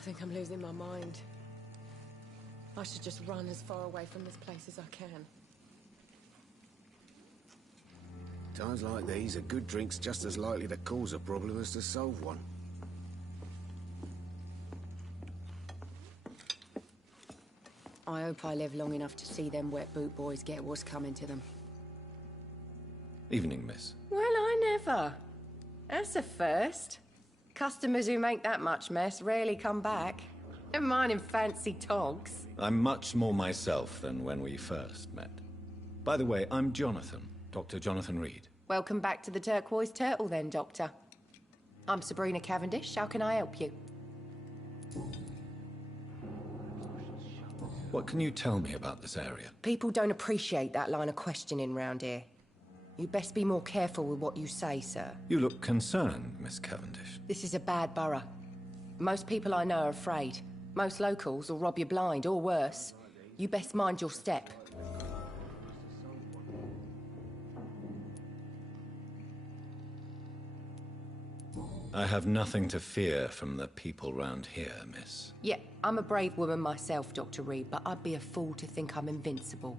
think I'm losing my mind. I should just run as far away from this place as I can. Times like these, a good drink's just as likely to cause a problem as to solve one. I hope I live long enough to see them wet boot boys get what's coming to them. Evening, miss. Well, I never. That's a first. Customers who make that much mess rarely come back. Never mind in fancy togs. I'm much more myself than when we first met. By the way, I'm Jonathan, Dr. Jonathan Reed. Welcome back to the Turquoise Turtle then, Doctor. I'm Sabrina Cavendish. How can I help you? What can you tell me about this area? People don't appreciate that line of questioning round here. You'd best be more careful with what you say, sir. You look concerned, Miss Cavendish. This is a bad borough. Most people I know are afraid. Most locals will rob you blind, or worse. You best mind your step. I have nothing to fear from the people round here, miss. Yeah, I'm a brave woman myself, Dr. Reed, but I'd be a fool to think I'm invincible.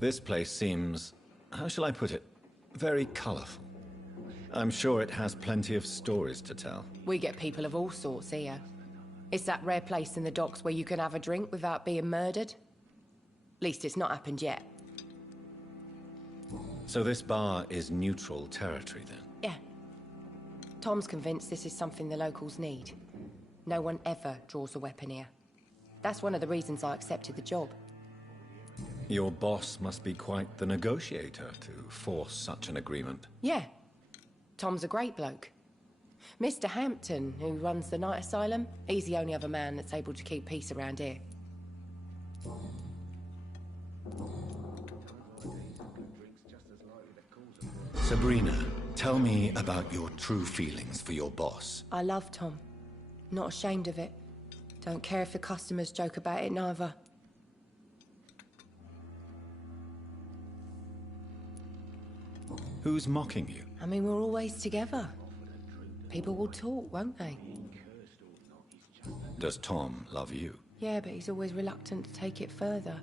This place seems, how shall I put it, very colourful. I'm sure it has plenty of stories to tell. We get people of all sorts here. It's that rare place in the docks where you can have a drink without being murdered. At least it's not happened yet. So this bar is neutral territory then? Yeah. Tom's convinced this is something the locals need. No one ever draws a weapon here. That's one of the reasons I accepted the job. Your boss must be quite the negotiator to force such an agreement. Yeah. Tom's a great bloke. Mr. Hampton, who runs the night asylum, he's the only other man that's able to keep peace around here. Sabrina, tell me about your true feelings for your boss. I love Tom. Not ashamed of it. Don't care if the customers joke about it, neither. Who's mocking you? I mean, we're always together. People will talk, won't they? Does Tom love you? Yeah, but he's always reluctant to take it further.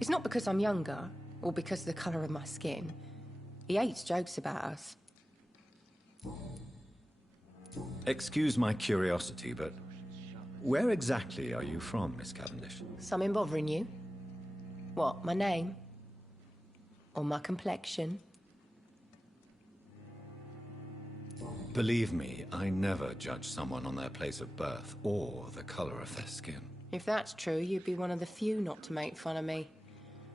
It's not because I'm younger, or because of the colour of my skin. He hates jokes about us. Excuse my curiosity, but where exactly are you from, Miss Cavendish? Something bothering you? What, my name? Or my complexion? Believe me, I never judge someone on their place of birth or the colour of their skin. If that's true, you'd be one of the few not to make fun of me.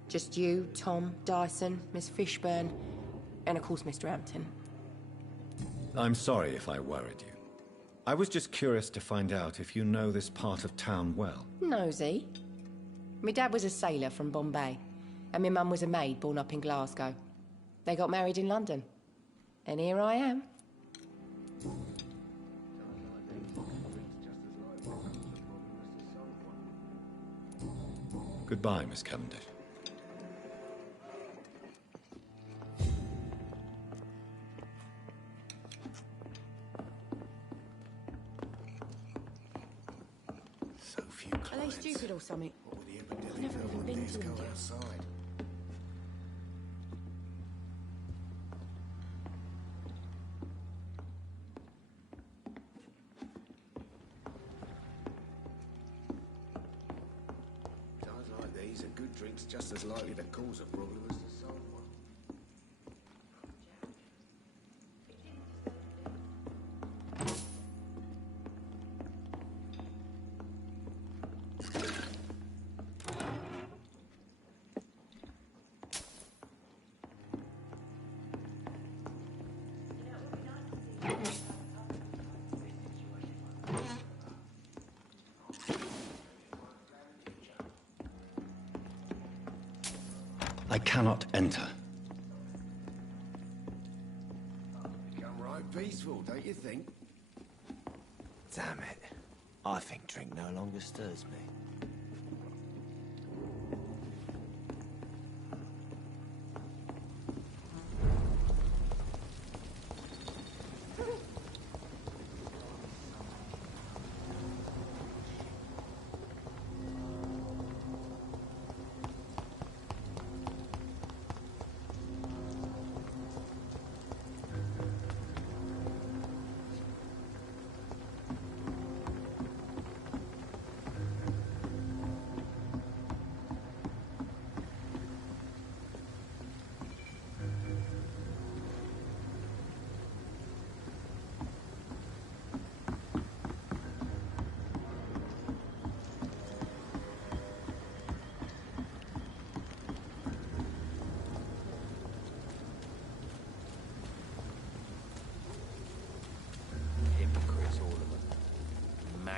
Just you, Tom, Dyson, Miss Fishburne, and of course Mr. Hampton. I'm sorry if I worried you. I was just curious to find out if you know this part of town well. Nosy. My dad was a sailor from Bombay, and my mum was a maid born up in Glasgow. They got married in London. And here I am. Goodbye, Miss Cavendish. So few clients. Are they stupid or something? What would he ever do I've never if even no been one to dares go India. outside? Times like these, a good drink's just as likely to cause a problem as to solve one. I cannot enter. Become right peaceful, don't you think? Damn it. I think drink no longer stirs me.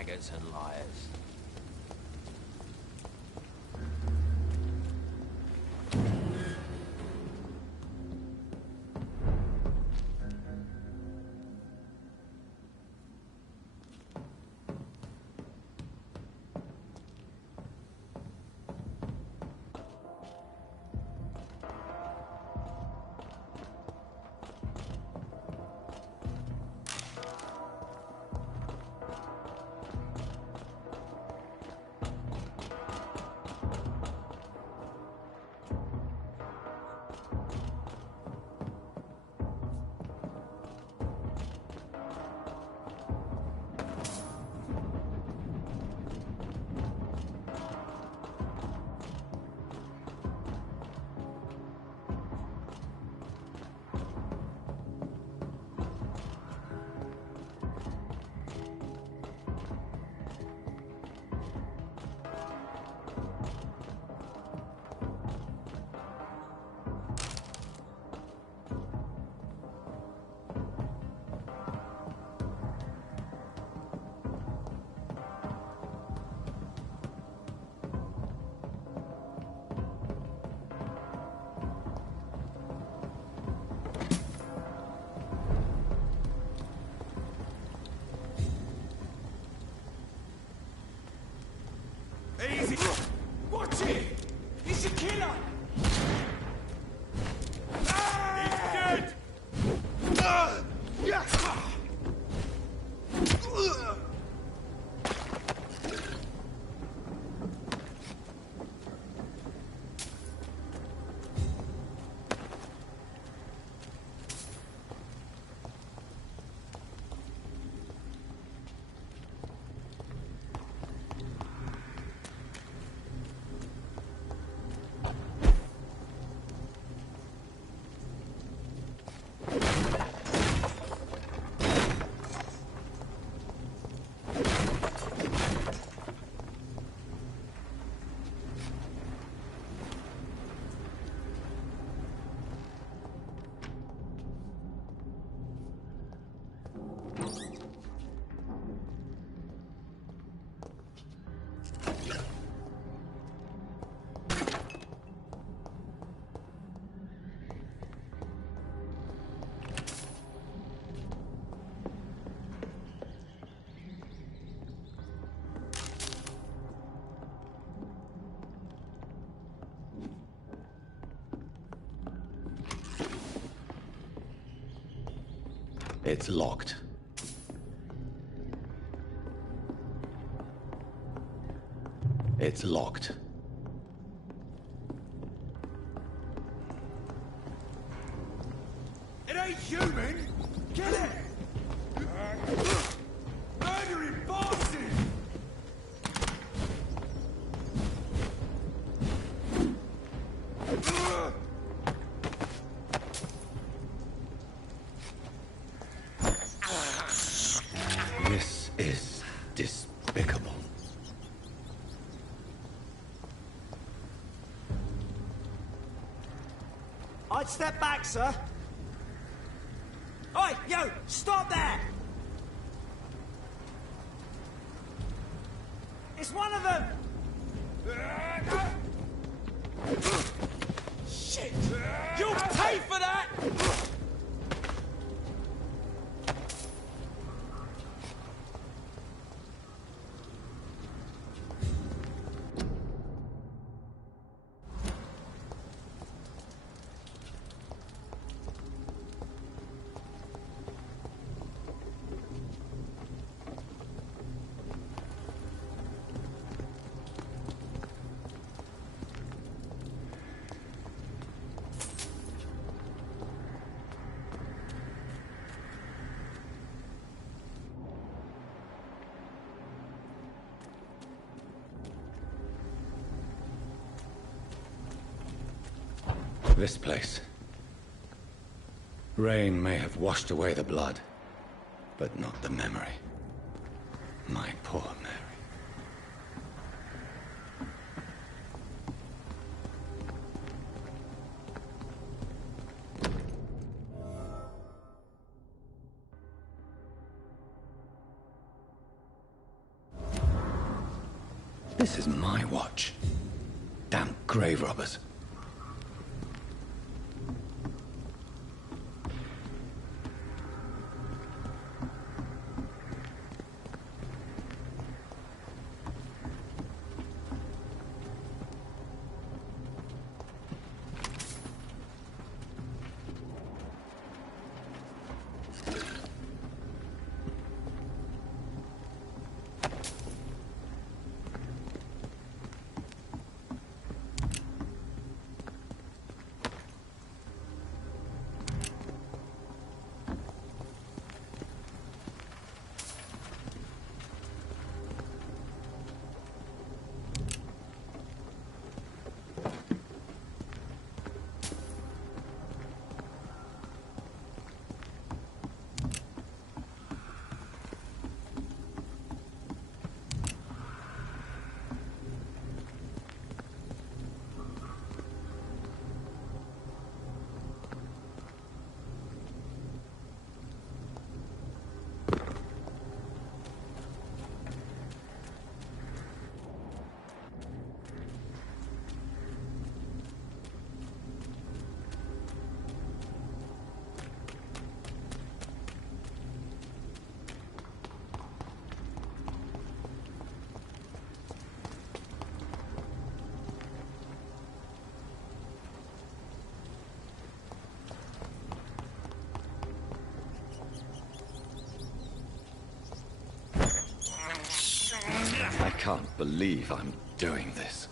braggarts and liars. Easy! Watch it! He's a killer! He's dead! It's locked. It's locked. It ain't human! Get it! Murdering bosses! This is despicable. I'd step back, sir. Oi, yo, stop there! It's one of them! Shit! You'll pay for that! This place. Rain may have washed away the blood, but not the memory. My poor Mary. This is my watch. Damn grave robbers. I can't believe I'm doing this.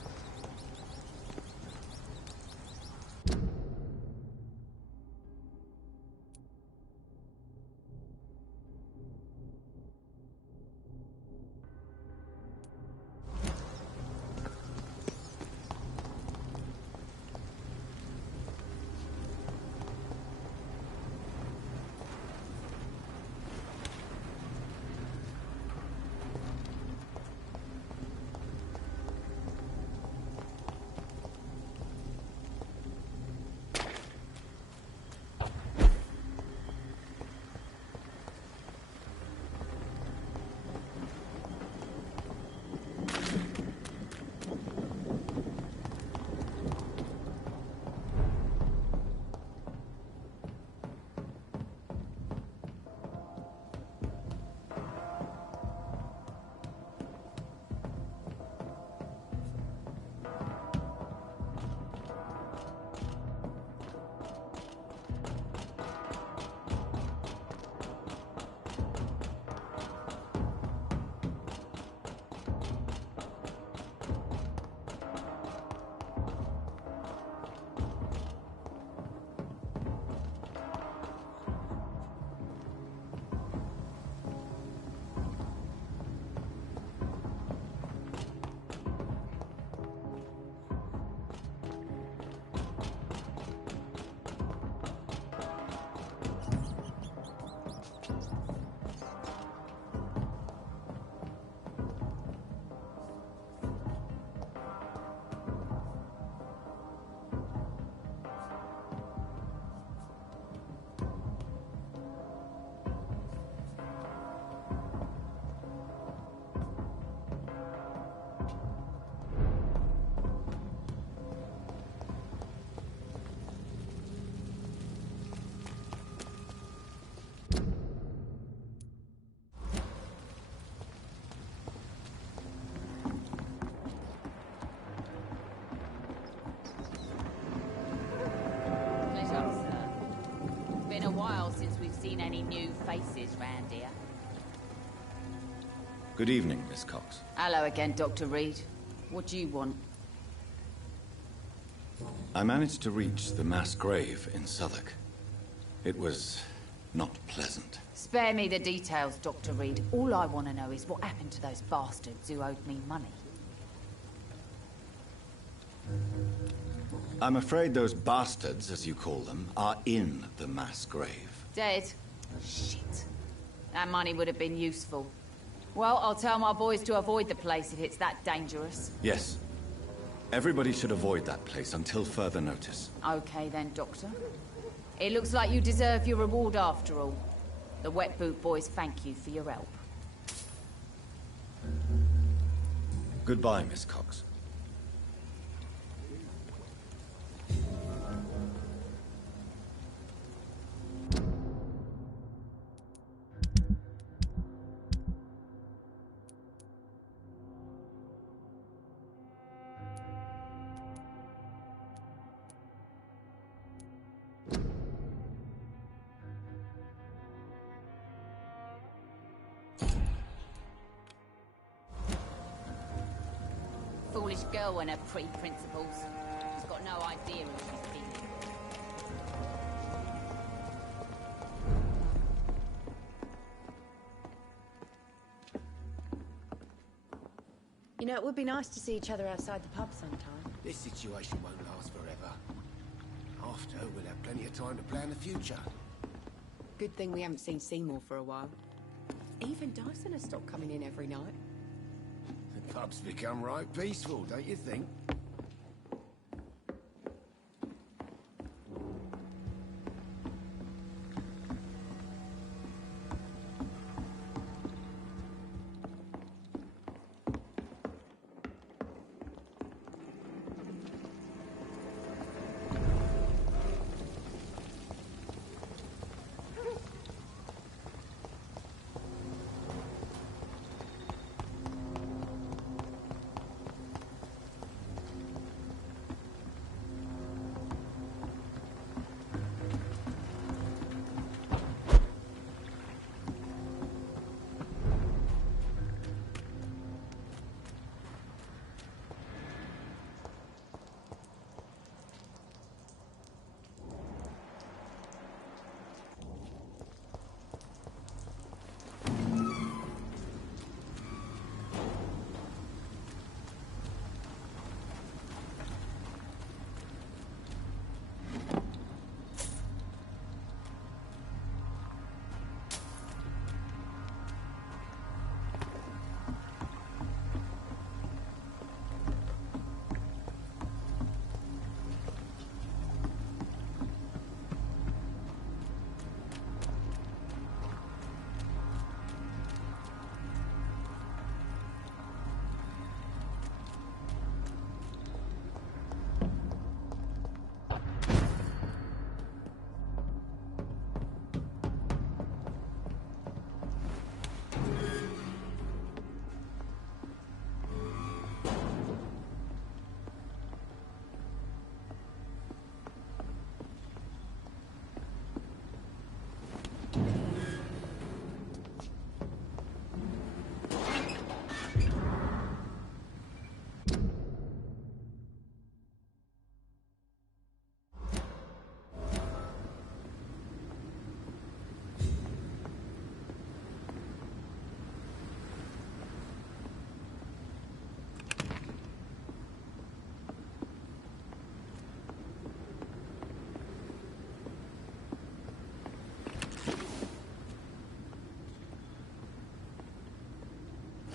Been a while since we've seen any new faces round here. Good evening, Miss Cox. Hello again, Dr. Reed. What do you want? I managed to reach the mass grave in Southwark. It was not pleasant. Spare me the details, Dr. Reed. All I want to know is what happened to those bastards who owed me money. I'm afraid those bastards, as you call them, are in the mass grave. Dead? Shit. That money would have been useful. Well, I'll tell my boys to avoid the place if it's that dangerous. Yes. Everybody should avoid that place until further notice. Okay then, Doctor. It looks like you deserve your reward after all. The Wet Boot boys thank you for your help. Goodbye, Miss Cox. Foolish girl and her pre-principles. She's got no idea what she's feeling. You know, it would be nice to see each other outside the pub sometime. This situation won't last forever. After, we'll have plenty of time to plan the future. Good thing we haven't seen Seymour for a while. Even Dyson has stopped coming in every night. The pub's become right peaceful, don't you think?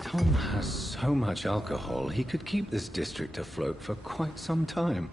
Tom has so much alcohol, he could keep this district afloat for quite some time.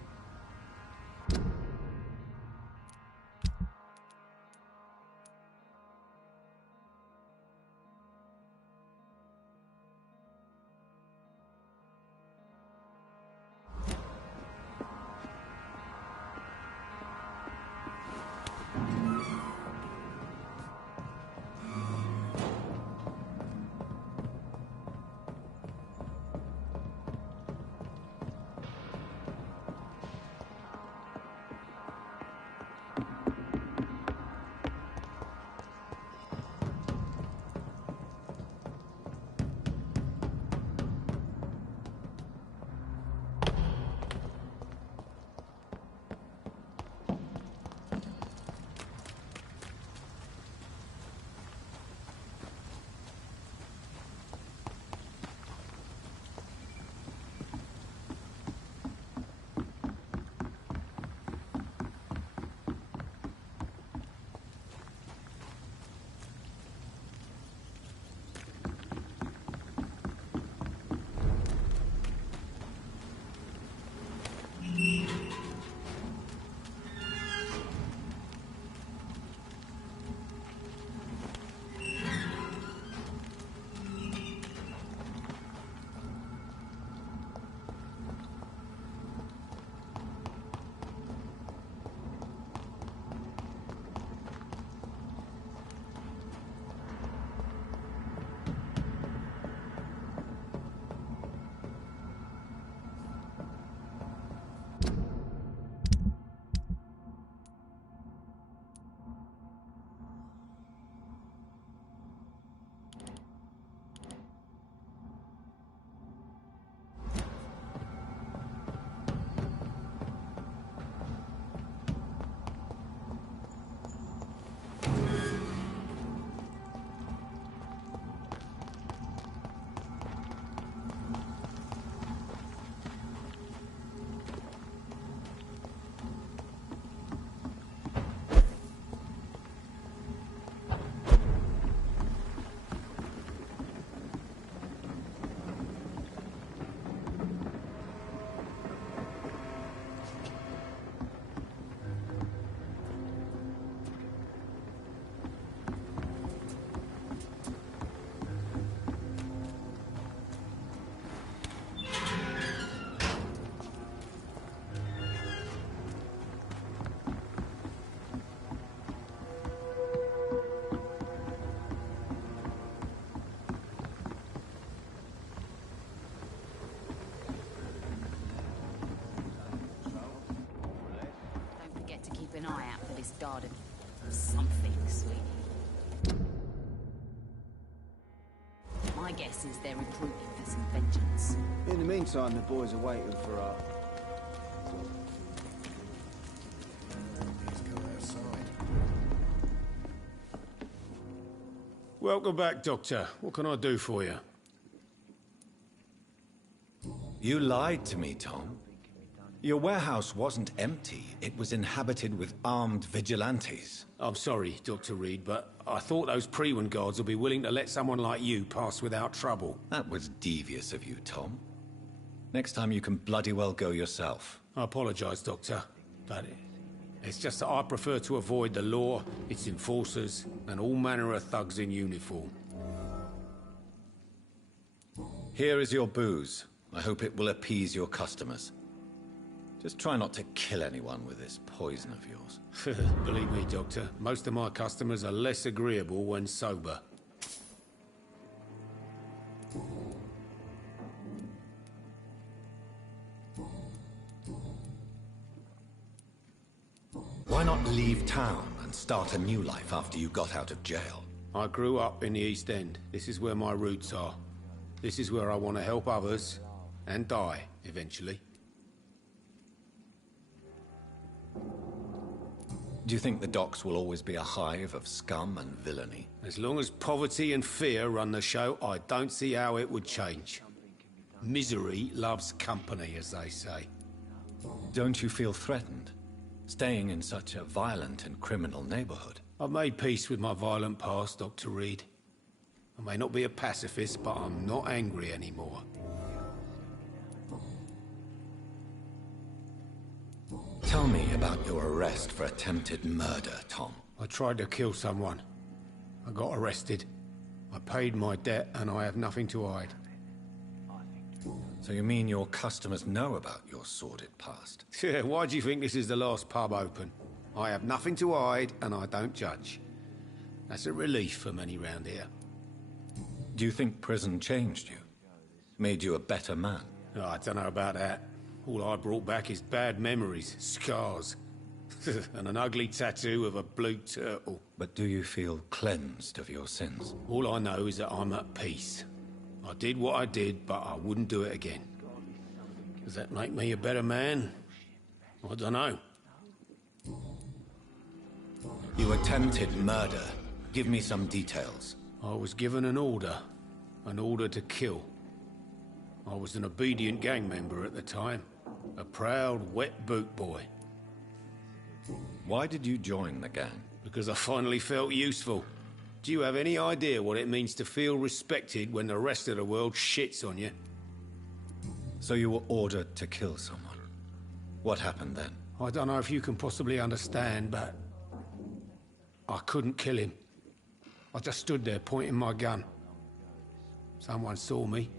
garden. Something, sweetie. My guess is they're recruiting for some vengeance. In the meantime, the boys are waiting for our... Let's go outside. Welcome back, Doctor. What can I do for you? You lied to me, Tom. Your warehouse wasn't empty. It was inhabited with armed vigilantes. I'm sorry, Dr. Reed, but I thought those Prewen guards would be willing to let someone like you pass without trouble. That was devious of you, Tom. Next time you can bloody well go yourself. I apologize, Doctor, but it's just that I prefer to avoid the law, its enforcers, and all manner of thugs in uniform. Here is your booze. I hope it will appease your customers. Just try not to kill anyone with this poison of yours. Believe me, Doctor, most of my customers are less agreeable when sober. Why not leave town and start a new life after you got out of jail? I grew up in the East End. This is where my roots are. This is where I want to help others and die, eventually. Do you think the docks will always be a hive of scum and villainy? As long as poverty and fear run the show, I don't see how it would change. Misery loves company, as they say. Don't you feel threatened, staying in such a violent and criminal neighborhood? I've made peace with my violent past, Dr. Reed. I may not be a pacifist, but I'm not angry anymore. Tell me about your arrest for attempted murder, Tom. I tried to kill someone. I got arrested. I paid my debt, and I have nothing to hide. So you mean your customers know about your sordid past? Yeah, why do you think this is the last pub open? I have nothing to hide, and I don't judge. That's a relief for many round here. Do you think prison changed you? Made you a better man? Oh, I don't know about that. All I brought back is bad memories, scars, and an ugly tattoo of a blue turtle. But do you feel cleansed of your sins? All I know is that I'm at peace. I did what I did, but I wouldn't do it again. Does that make me a better man? I don't know. You attempted murder. Give me some details. I was given an order to kill. I was an obedient gang member at the time. A proud, wet boot boy. Why did you join the gang? Because I finally felt useful. Do you have any idea what it means to feel respected when the rest of the world shits on you? So you were ordered to kill someone. What happened then? I don't know if you can possibly understand, but I couldn't kill him. I just stood there pointing my gun. Someone saw me.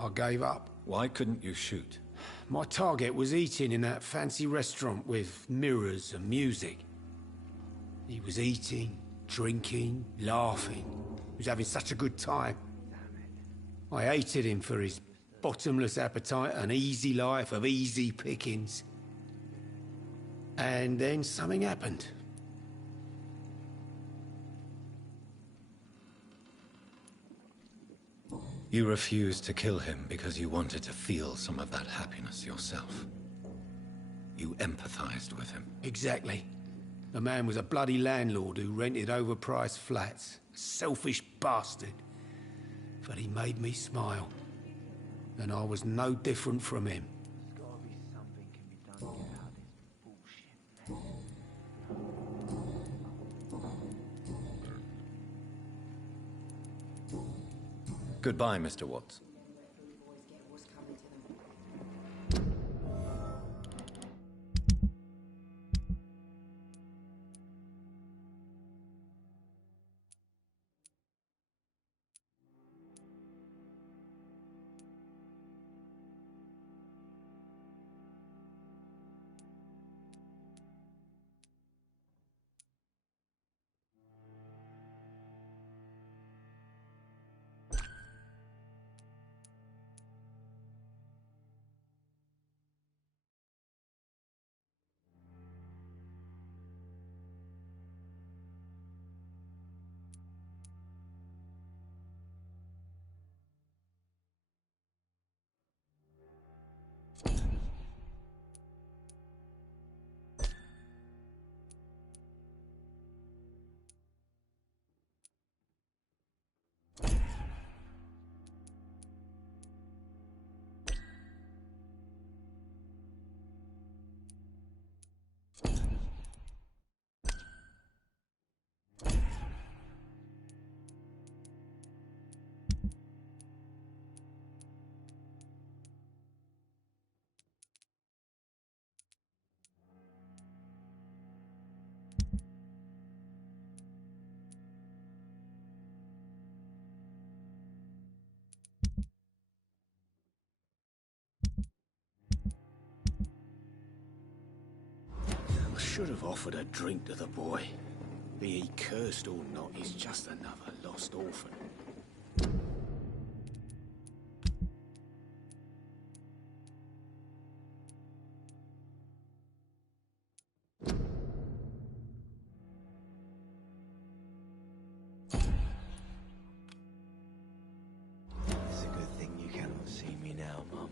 I gave up. Why couldn't you shoot? My target was eating in that fancy restaurant with mirrors and music. He was eating, drinking, laughing. He was having such a good time. I hated him for his bottomless appetite and easy life of easy pickings. And then something happened. You refused to kill him because you wanted to feel some of that happiness yourself. You empathized with him. Exactly. The man was a bloody landlord who rented overpriced flats. A selfish bastard. But he made me smile. And I was no different from him. Goodbye, Mr. Watts. should have offered a drink to the boy. Be he cursed or not, he's just another lost orphan. It's a good thing you cannot see me now, Mum.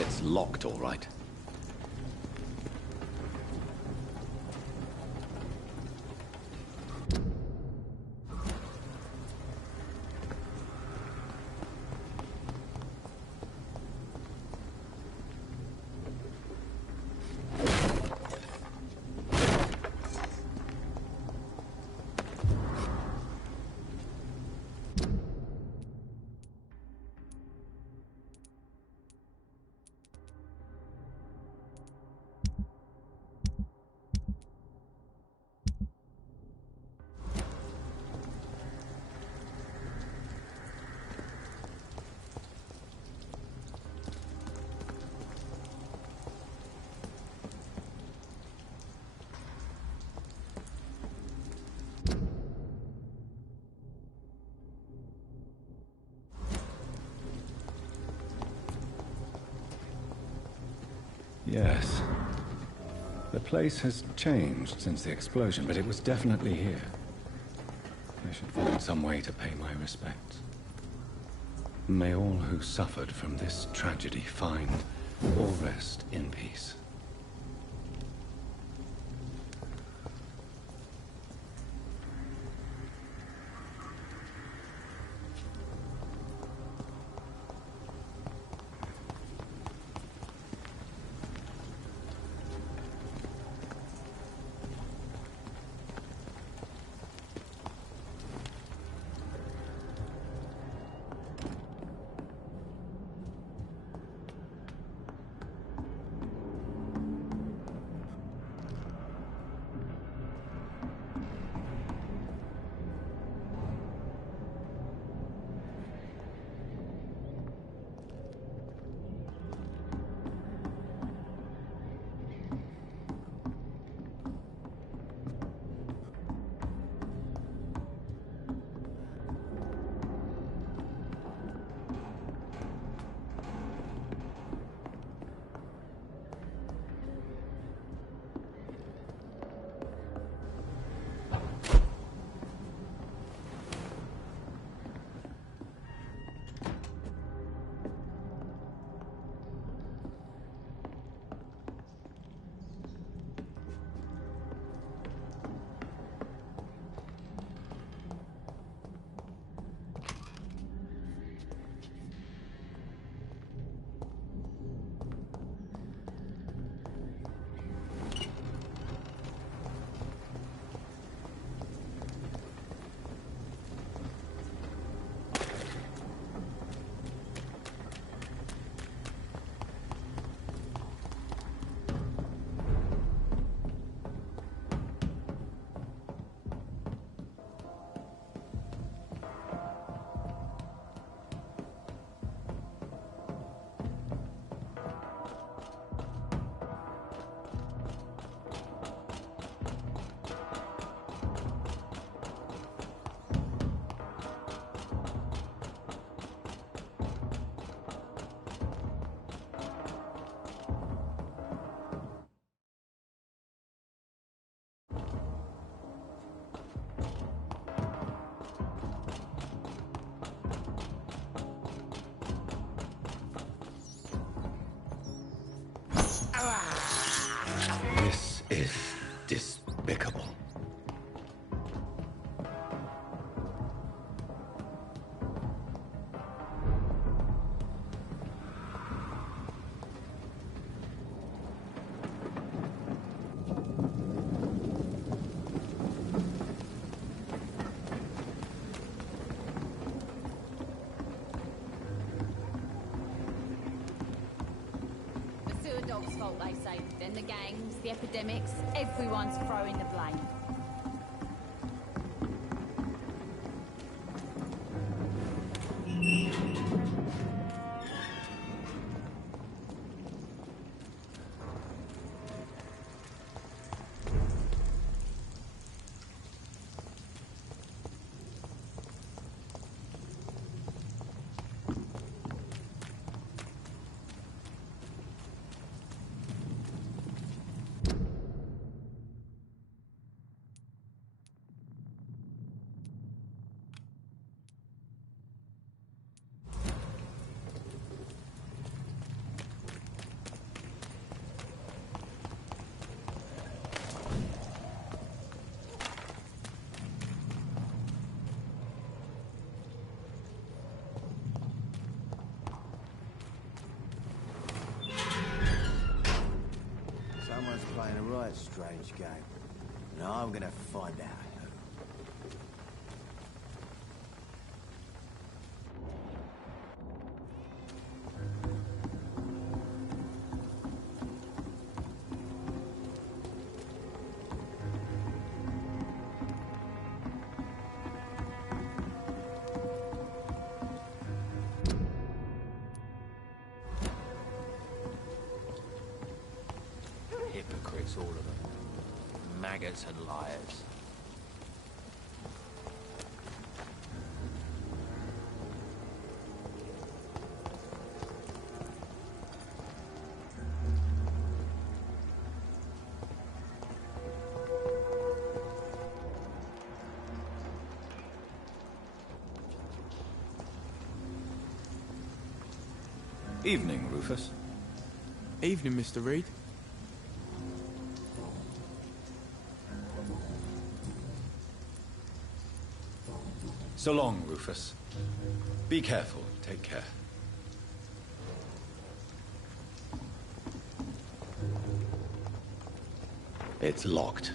It's locked, all right. Yes. The place has changed since the explosion, but it was definitely here. I should find some way to pay my respects. May all who suffered from this tragedy find or rest in peace. This is despicable. Dog's fault, they say. Then the gangs, the epidemics, everyone's throwing the blame. Someone's playing a right strange game. And I'm gonna find out. Hypocrites, all of them. Maggots and liars. Evening, Rufus. Evening, Mr. Reed. So long, Rufus. Be careful. Take care. It's locked.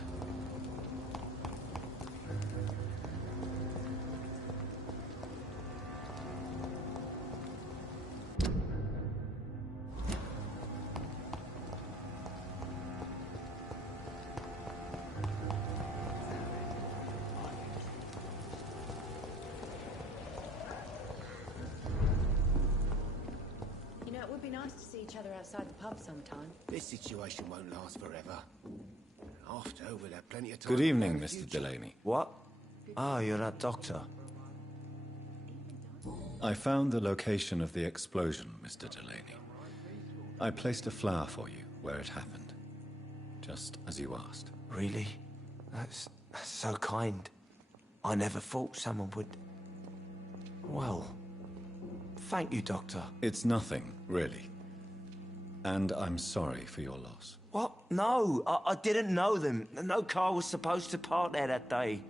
You know, it would be nice to see each other outside the pub sometime. This situation won't last forever. After, we'll have plenty of time. Good to evening, plan the Mr. future. Delaney. What? Oh, you're that doctor. I found the location of the explosion, Mr. Delaney. I placed a flower for you where it happened, just as you asked. Really? That's so kind. I never thought someone would... Well, thank you, Doctor. It's nothing, really. And I'm sorry for your loss. What? No, I didn't know them. No car was supposed to park there that day.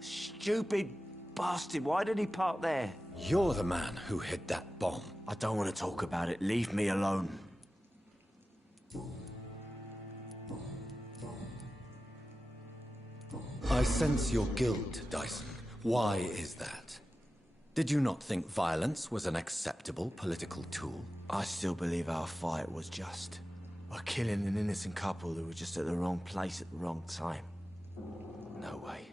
Stupid bastard, why did he park there? You're the man who hid that bomb. I don't want to talk about it. Leave me alone. I sense your guilt, Dyson. Why is that? Did you not think violence was an acceptable political tool? I still believe our fight was just. By killing an innocent couple who were just at the wrong place at the wrong time. No way.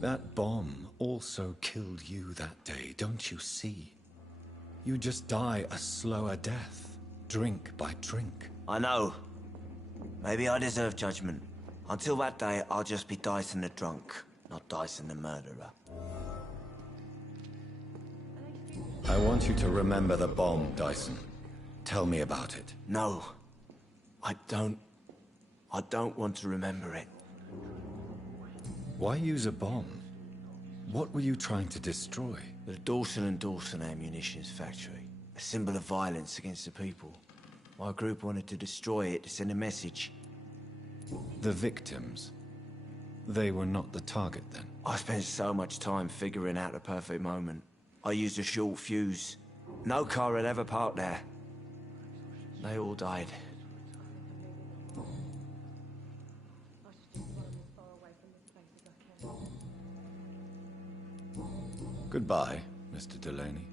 That bomb also killed you that day, don't you see? You just die a slower death, drink by drink. I know. Maybe I deserve judgment. Until that day, I'll just be Dyson the drunk, not Dyson the murderer. I want you to remember the bomb, Dyson. Tell me about it. No. I don't want to remember it. Why use a bomb? What were you trying to destroy? The Dawson & Dawson ammunitions factory. A symbol of violence against the people. My group wanted to destroy it to send a message. The victims. They were not the target then. I spent so much time figuring out the perfect moment. I used a short fuse. No car had ever parked there. They all died. Goodbye, Mr. Delaney.